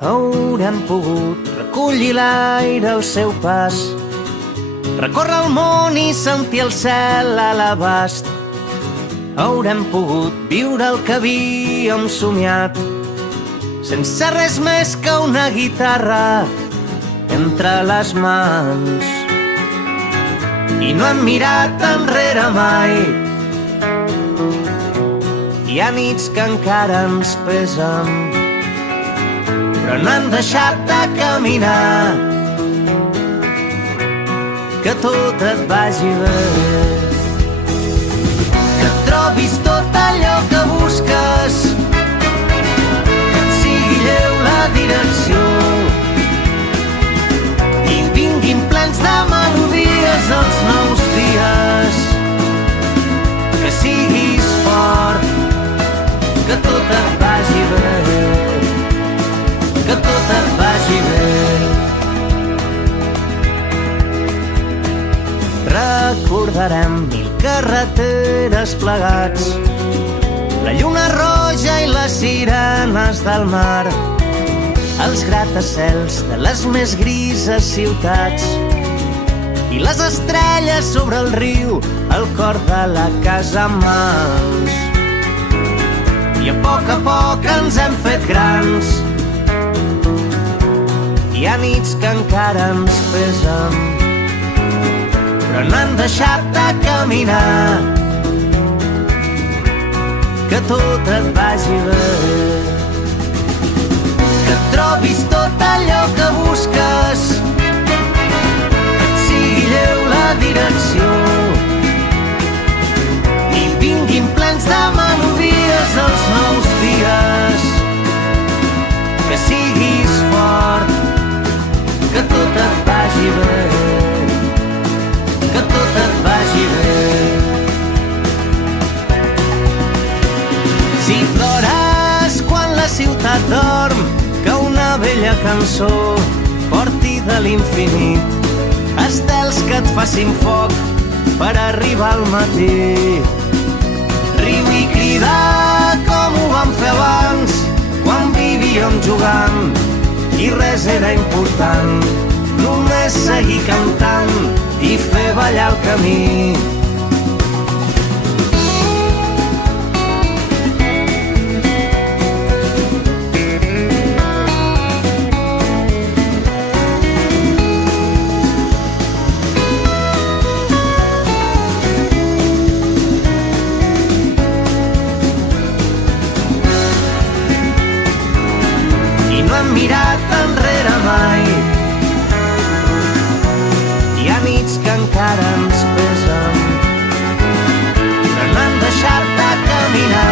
Haurem pogut recollir l'aire al seu pas, recórrer el món i sentir el cel a l'abast. Haurem pogut viure el que havíem somiat, sense res més que una guitarra entre les mans. I no hem mirat enrere mai. Hi ha nits que encara ens pesen, però no hem deixat de caminar. Que tot et vagi bé, que trobis tot allò que busques, que et sigui lleu la direcció i vinguin plens de melodies els nous dies. Que siguis fort, que tot et vagi bé, que tot et vagi bé. Recordarem 1000 carreteres plegats, la lluna roja i les sirenes del mar, els gratacels de les més grises ciutats i les estrelles sobre el riu, el cor de la casa en mans. I a poc ens hem fet grans. Hi ha nits que encara ens pesen, però no hem deixat de caminar. Que tot et vagi bé, que trobis tot allò que busques, que et sigui lleu la direcció i vinguin plens de melodies els nous dies. Que siguis fort, que tot et vagi bé, que tot et vagi bé. Si plores quan la ciutat dorm, que una vella cançó porti de l'infinit estels que et facin foc per arribar al matí. Riu i cridar com ho vam fer abans, quan vivíem jugant i res era important, només seguir cantant i fer ballar el camí. I no hem mirat enrere mai. Hi ha nits que encara ens pesen, però no hem deixat de caminar.